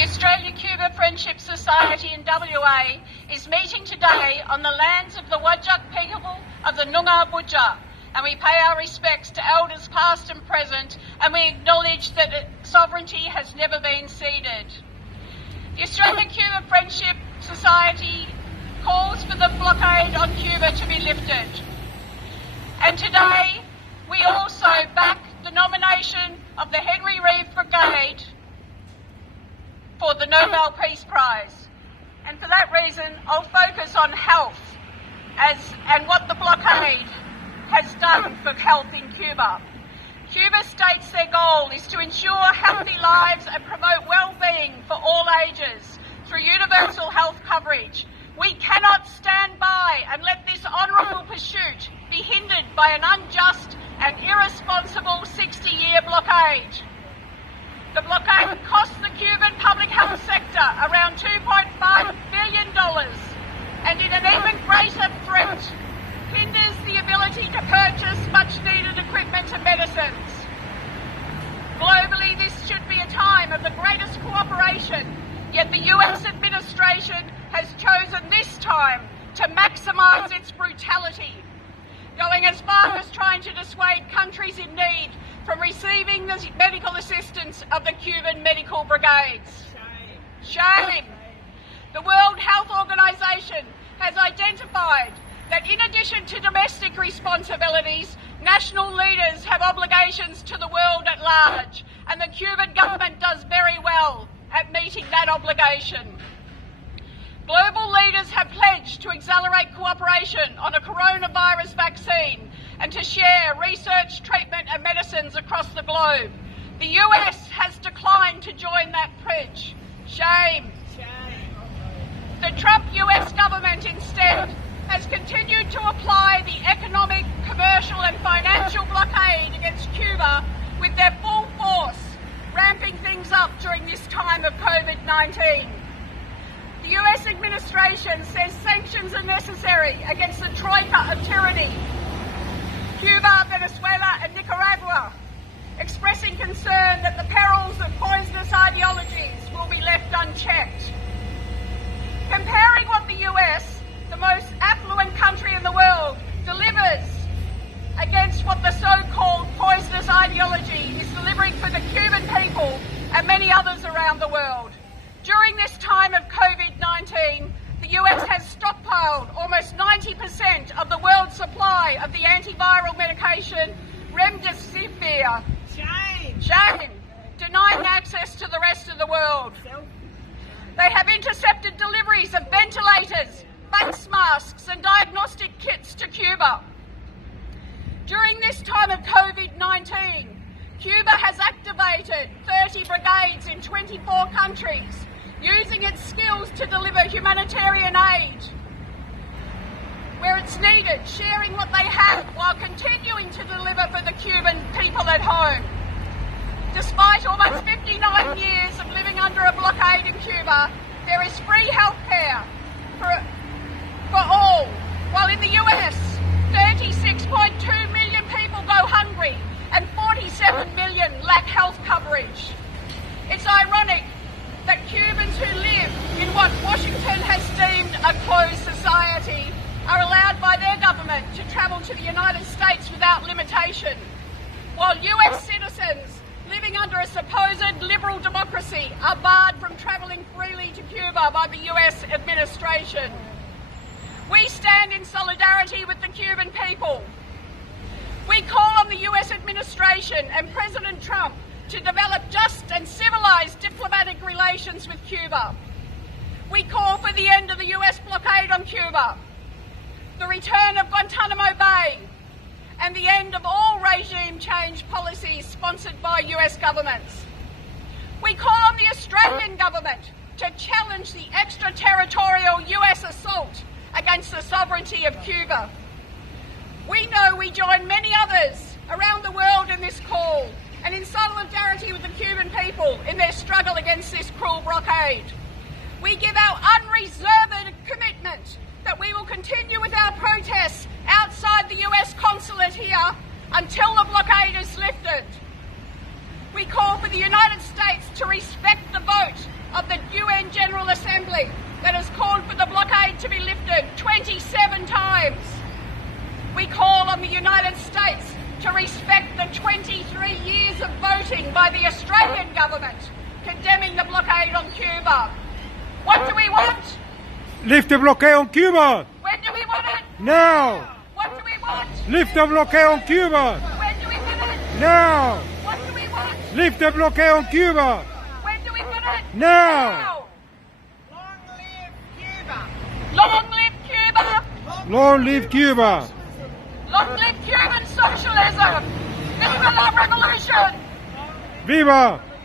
The Australia-Cuba Friendship Society in WA is meeting today on the lands of the Whadjuk people of the Noongar Boodja, and we pay our respects to elders past and present, and we acknowledge that sovereignty has never been ceded. The Australia-Cuba Friendship Society calls for the blockade on Cuba to be lifted. And today we also back the nomination of the Henry Reeve Brigade for the Nobel Peace Prize. And for that reason, I'll focus on health and what the blockade has done for health in Cuba. Cuba states their goal is to ensure healthy lives and promote well-being for all ages through universal health coverage. We cannot stand by and let this honourable pursuit be hindered by an unjust and irresponsible 60-year blockade. The blockade costs the Cuban public health sector around $2.5 billion and in an even greater threat, hinders the ability to purchase much-needed equipment and medicines. Globally, this should be a time of the greatest cooperation, yet the US administration has chosen this time to maximise its brutality, going as far as trying to dissuade countries in need from receiving the medical assistance of the Cuban medical brigades. Shame. The World Health Organization has identified that in addition to domestic responsibilities, national leaders have obligations to the world at large, and the Cuban government does very well at meeting that obligation. Global leaders have pledged to accelerate cooperation on a coronavirus vaccine and to share research, treatment and medicines across the globe. The US has declined to join that pledge. Shame. The Trump US government instead has continued to apply the economic, commercial and financial blockade against Cuba with their full force, ramping things up during this time of COVID-19. The US administration says sanctions are necessary against the troika of tyranny, Cuba, Venezuela and Nicaragua, expressing concern that the perils of poisonous ideologies will be left unchecked. Comparing what the US, the most affluent country in the world, delivers against what the so-called poisonous ideology is delivering for the Cuban people and many others around the world. During this time of COVID-19, the US has stockpiled almost 90% of the world's supply of the antiviral medication remdesivir. Shame. Denying access to the rest of the world. They have intercepted deliveries of ventilators, face masks and diagnostic kits to Cuba. During this time of COVID-19, Cuba has activated 30 brigades in 24 countries, using its skills to deliver humanitarian aid where it's needed, sharing what they have while continuing to deliver for the Cuban people at home. Despite almost 59 years of living under a blockade in Cuba, there is free healthcare for all, while in the US, 36.2 million people go hungry and 47 million lack health coverage. It's ironic that Cubans who live in what Washington has deemed a closed society are allowed by their government to travel to the United States without limitation, while US citizens living under a supposed liberal democracy are barred from travelling freely to Cuba by the US administration. We stand in solidarity with the Cuban people. We call on the US administration and President Trump to develop just and civilised diplomatic relations with Cuba. We call for the end of the US blockade on Cuba, the return of Guantanamo Bay, and the end of all regime change policies sponsored by US governments. We call on the Australian government to challenge the extraterritorial US assault against the sovereignty of Cuba. We know we join many others around the world in this call and in solidarity with the Cuban people in their struggle against this cruel blockade. We give our unreserved commitment that we will continue with our protests outside the US consulate here until the blockade is lifted. We call for the United States to respect the vote of the UN General Assembly that has called for the blockade to be lifted 27 times. We call on the United States to respect the 23 years of voting by the Australian government condemning the blockade on Cuba. What do we want? Lift the blockade on Cuba! When do we want it? Now! What do we want? Lift the blockade on Cuba! When do we want it? Now! What do we want? Lift the blockade on Cuba! When do we want it? Now! Long live Cuba! Long live Cuba! Long live Cuba! Long live Cuban socialism! Viva la revolution! Viva!